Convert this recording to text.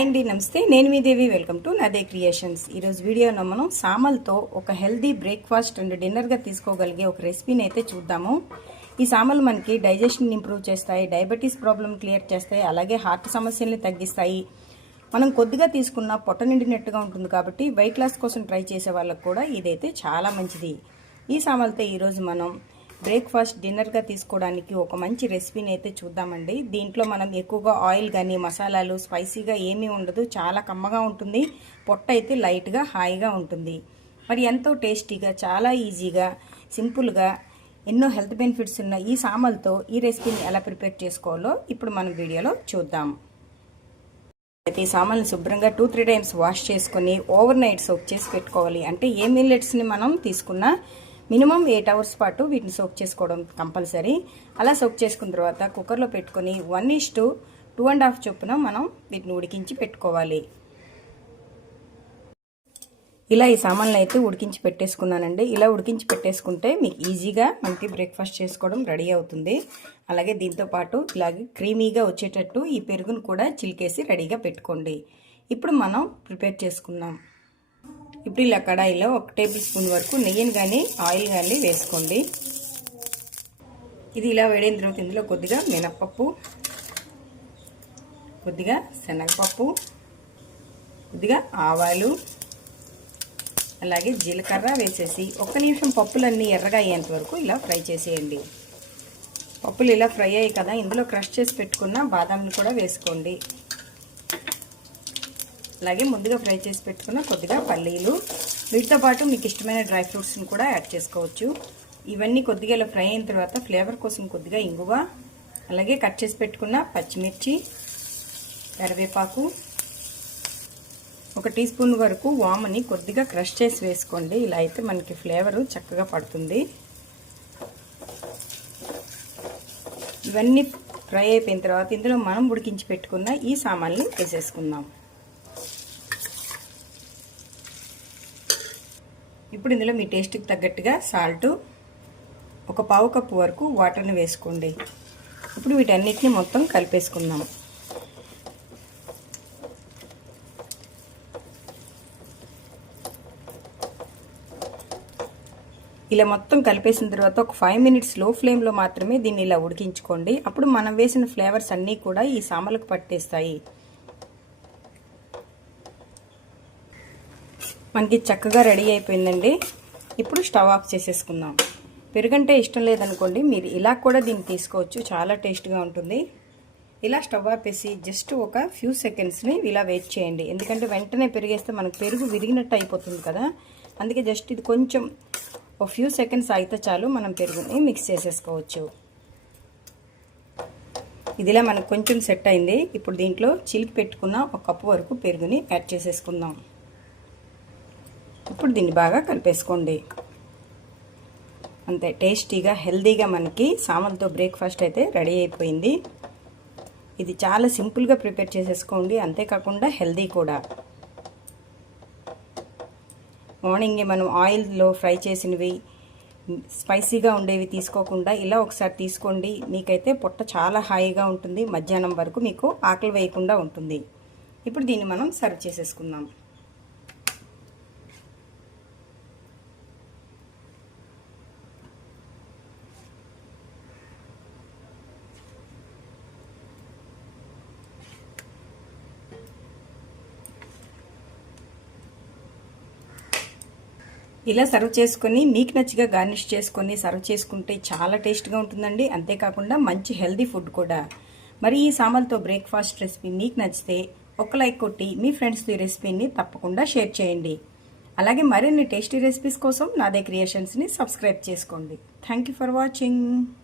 అండి నమస్తే. నేను మీ దేవి. వెల్కమ్ టు నదే క్రియేషన్స్. ఈరోజు వీడియోలో మనం సామల్తో ఒక హెల్దీ బ్రేక్ఫాస్ట్ అండ్ డిన్నర్గా తీసుకోగలిగే ఒక రెసిపీని అయితే చూద్దాము. ఈ సామలు మనకి డైజెషన్ ఇంప్రూవ్ చేస్తాయి డయాబెటీస్ ప్రాబ్లం క్లియర్ చేస్తాయి అలాగే హార్ట్ సమస్యల్ని తగ్గిస్తాయి. మనం కొద్దిగా తీసుకున్న పొట్ట నిండినట్టుగా ఉంటుంది కాబట్టి వెయిట్ లాస్ కోసం ట్రై చేసే వాళ్ళకు కూడా ఇదైతే చాలా మంచిది. ఈ సామలతో ఈరోజు మనం బ్రేక్ఫాస్ట్ డిన్నర్గా తీసుకోవడానికి ఒక మంచి రెసిపీని అయితే చూద్దామండి. దీంట్లో మనం ఎక్కువగా ఆయిల్ కానీ మసాలాలు స్పైసీగా ఏమీ ఉండదు. చాలా కమ్మగా ఉంటుంది. పొట్ట అయితే లైట్గా హాయిగా ఉంటుంది. మరి ఎంతో టేస్టీగా చాలా ఈజీగా సింపుల్గా ఎన్నో హెల్త్ బెనిఫిట్స్ ఉన్న ఈ సామలతో ఈ రెసిపీని ఎలా ప్రిపేర్ చేసుకోవాలో ఇప్పుడు మనం వీడియోలో చూద్దాం. అయితే ఈ సామాన్లు శుభ్రంగా టూ త్రీ టైమ్స్ వాష్ చేసుకొని ఓవర్ నైట్ సోక్ చేసి పెట్టుకోవాలి. అంటే ఏ మిల్లెట్స్ని మనం తీసుకున్నా మినిమం ఎయిట్ అవర్స్ పాటు వీటిని సోక్ చేసుకోవడం కంపల్సరీ. అలా సోక్ చేసుకున్న తర్వాత కుక్కర్లో పెట్టుకొని one is to two and half చొప్పున మనం వీటిని ఉడికించి పెట్టుకోవాలి. ఇలా ఈ సామాన్లు అయితే ఉడికించి పెట్టేసుకున్నానండి. ఇలా ఉడికించి పెట్టేసుకుంటే మీకు ఈజీగా మనకి బ్రేక్ఫాస్ట్ చేసుకోవడం రెడీ అవుతుంది. అలాగే దీంతో పాటు ఇలాగే క్రీమీగా వచ్చేటట్టు ఈ పెరుగును కూడా చిలికేసి రెడీగా పెట్టుకోండి. ఇప్పుడు మనం ప్రిపేర్ చేసుకుందాం. ఇప్పుడు ఇలా కడాయిలో ఒక టేబుల్ స్పూన్ వరకు నెయ్యిని కానీ ఆయిల్ కానీ వేసుకోండి. ఇది ఇలా వేడిన తర్వాత ఇందులో కొద్దిగా మినప్పప్పు కొద్దిగా శనగపప్పు కొద్దిగా ఆవాలు అలాగే జీలకర్ర వేసేసి ఒక్క నిమిషం పప్పులన్నీ ఎర్రగా అయ్యేంత వరకు ఇలా ఫ్రై చేసేయండి. పప్పులు ఇలా ఫ్రై అయ్యాయి కదా ఇందులో క్రష్ చేసి పెట్టుకున్న బాదాంలు కూడా వేసుకోండి. అలాగే ముందుగా ఫ్రై చేసి పెట్టుకున్న కొద్దిగా పల్లీలు. వీటితో పాటు మీకు ఇష్టమైన డ్రై ఫ్రూట్స్ని కూడా యాడ్ చేసుకోవచ్చు. ఇవన్నీ కొద్దిగా ఇలా ఫ్రై అయిన తర్వాత ఫ్లేవర్ కోసం కొద్దిగా ఇంగువ అలాగే కట్ చేసి పెట్టుకున్న పచ్చిమిర్చి కరివేపాకు. ఒక టీ స్పూన్ వరకు వామని కొద్దిగా క్రష్ చేసి వేసుకోండి. ఇలా అయితే మనకి ఫ్లేవర్ చక్కగా పడుతుంది. ఇవన్నీ ఫ్రై అయిపోయిన తర్వాత ఇందులో మనం ఉడికించి పెట్టుకున్న ఈ సామాన్ని వేసేసుకుందాం. ఇప్పుడు ఇందులో మీ టేస్ట్కి తగ్గట్టుగా సాల్ట్ ఒక పావు కప్పు వరకు వాటర్ని వేసుకోండి. ఇప్పుడు వీటన్నిటిని మొత్తం కలిపేసుకుందాం. ఇలా మొత్తం కలిపేసిన తర్వాత ఒక ఫైవ్ మినిట్స్లో ఫ్లేమ్లో మాత్రమే దీన్ని ఇలా ఉడికించుకోండి. అప్పుడు మనం వేసిన ఫ్లేవర్స్ అన్నీ కూడా ఈ సామలకు పట్టేస్తాయి. మనకి చక్కగా రెడీ అయిపోయిందండి. ఇప్పుడు స్టవ్ ఆఫ్ చేసేసుకుందాం. పెరుగంటే ఇష్టం లేదనుకోండి మీరు ఇలా కూడా దీన్ని తీసుకోవచ్చు. చాలా టేస్ట్గా ఉంటుంది. ఇలా స్టవ్ ఆపేసి జస్ట్ ఒక ఫ్యూ సెకండ్స్ని ఇలా వెయిట్ చేయండి. ఎందుకంటే వెంటనే పెరిగేస్తే మనకు పెరుగు విరిగినట్టు అయిపోతుంది కదా. అందుకే జస్ట్ ఇది కొంచెం ఒక ఫ్యూ సెకండ్స్ అయితే చాలు మనం పెరుగుని మిక్స్ చేసేసుకోవచ్చు. ఇదిలా మనకు కొంచెం సెట్ అయింది. ఇప్పుడు దీంట్లో చిలికి పెట్టుకున్న ఒక కప్పు వరకు పెరుగుని యాడ్ చేసేసుకుందాం. ఇప్పుడు దీన్ని బాగా కలిపేసుకోండి. అంతే టేస్టీగా హెల్దీగా మనకి సామలతో బ్రేక్ఫాస్ట్ అయితే రెడీ అయిపోయింది. ఇది చాలా సింపుల్గా ప్రిపేర్ చేసేసుకోండి అంతేకాకుండా హెల్దీ కూడా. మార్నింగే మనం ఆయిల్లో ఫ్రై చేసినవి స్పైసీగా ఉండేవి తీసుకోకుండా ఇలా ఒకసారి తీసుకోండి. మీకైతే పొట్ట చాలా హాయిగా ఉంటుంది మధ్యాహ్నం వరకు మీకు ఆకలి వేయకుండా ఉంటుంది. ఇప్పుడు దీన్ని మనం సర్వ్ చేసేసుకుందాం. ఇలా సర్వ్ చేసుకొని మీకు నచ్చిగా గార్నిష్ చేసుకొని సర్వ్ చేసుకుంటే చాలా టేస్ట్గా ఉంటుందండి. అంతేకాకుండా మంచి హెల్దీ ఫుడ్ కూడా. మరి ఈ సామాన్తో బ్రేక్ఫాస్ట్ రెసిపీ మీకు నచ్చితే ఒక లైక్ కొట్టి మీ ఫ్రెండ్స్తో ఈ రెసిపీని తప్పకుండా షేర్ చేయండి. అలాగే మరిన్ని టేస్టీ రెసిపీస్ కోసం నాదే క్రియేషన్స్ని సబ్స్క్రైబ్ చేసుకోండి. Thank for watching.